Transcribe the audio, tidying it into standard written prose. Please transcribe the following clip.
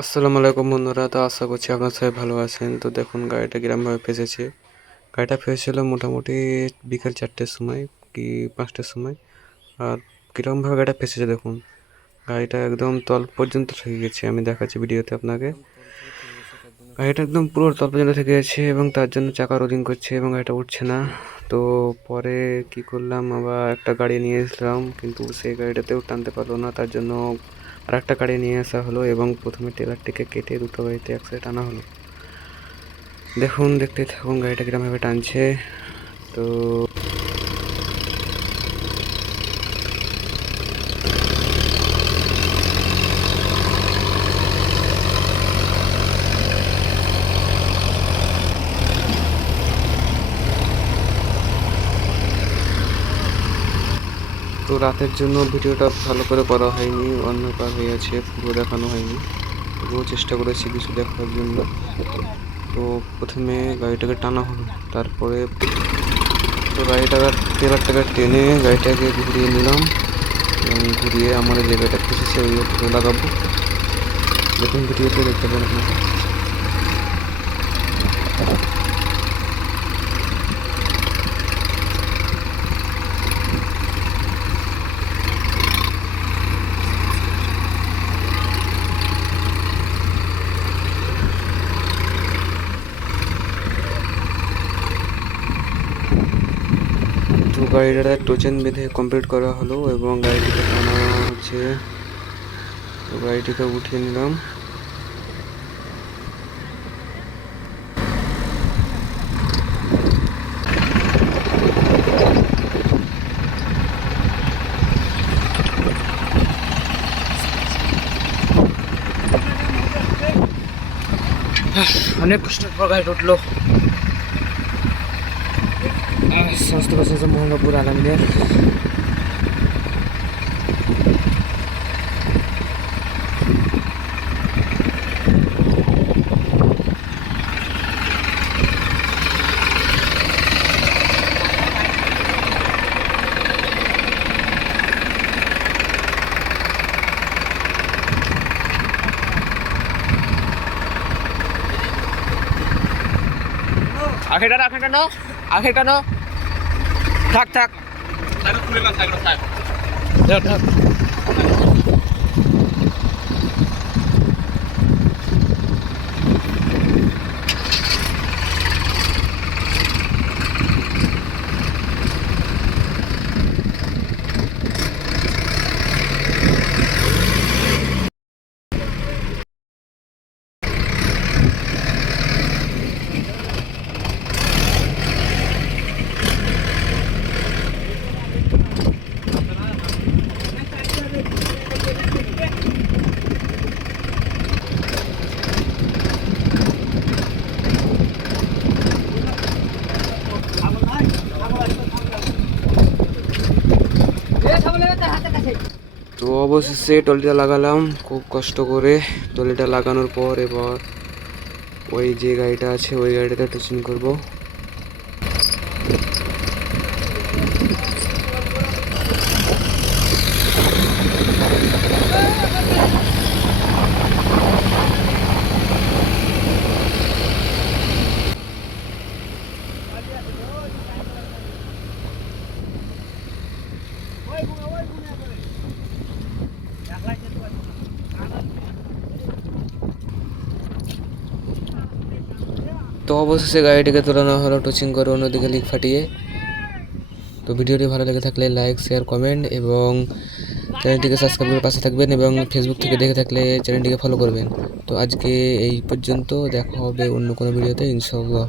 আসসালামু আলাইকুম বন্ধুরা, তো আশা করছি আপনারা সবাই ভালো আছেন। তো দেখুন গাড়িটা কিরমভাবে ফেসেছে। গাড়িটা ফেসেছিল মোটামুটি বিকেল 4টের সময় কি 5টার সময়। আর কিরমভাবে গাড়িটা ফেসেছে দেখুন, গাড়িটা একদম তল পর্যন্ত থেকে গেছে। আমি দেখাচ্ছি ভিডিওতে আপনাকে। গাড়িটা একদম পুরো তল পর্যন্ত থেকে গেছে এবং তার জন্য চাকা রোলিং করছে এবং গাড়িটা উঠছে না। তো পরে কি করলাম, আবার একটা গাড়ি নিয়ে এসলাম, কিন্তু সেই গাড়িটাতেও টানতে পারলো না। তার জন্য আর একটা গাড়ি নিয়ে আসা হলো এবং প্রথমে টেলারটিকে কেটে দুটো গাড়িতে একসাথে টানা হলো। দেখুন, দেখতে থাকুন গাড়িটা কিরমভাবে টানছে। তো তো রাতের জন্য ভিডিওটা ভালো করে করা হয়নি, অন্ধকার হয়ে আছে, পুরো দেখানো হয়নি। তবুও চেষ্টা করেছি কিছু দেখার জন্য। তো প্রথমে গাড়িটাকে টানা হলো, তারপরে তো টেলারটাকে টেনে গাড়িটাকে ঘুরিয়ে নিলাম এবং ঘুরিয়ে আমার যে গাড়িটা ফেসেছে ওই গাড়িটাকে লাগাবো। দেখুন ভিডিওতে দেখতে পাবেন আপনারা। তো গাড়িটা টোচেন বেঁধে কমপ্লিট করা হলো এবং গাড়িটিকে টানা হচ্ছে। তো গাড়িটিকে উঠিয়ে নিলাম। অনেক কষ্টের পর গাড়ি উঠলো। সমস্ত পাশে মোহাম্মদপুর আলমদের আখের টানো আখের টানো থাক থাক থাক। তো অবশেষে টলিটা লাগালাম খুব কষ্ট করে। টলিটা লাগানোর পর এবার ওই যে গাড়িটা আছে ওই গাড়িটাতে টোচিং করবো। তো অবশেষে গাড়িটিকে তোলানো হলো টোচিং করে অন্যদিকে লিক ফাটিয়ে। তো ভিডিওটি ভালো লেগে থাকলে লাইক, শেয়ার, কমেন্ট এবং চ্যানেলটিকে সাবস্ক্রাইব করে পাশে থাকবেন এবং ফেসবুক থেকে দেখে থাকলে চ্যানেলটিকে ফলো করবেন। তো আজকে এই পর্যন্ত, দেখা হবে অন্য কোনো ভিডিওতে ইনশাআল্লাহ।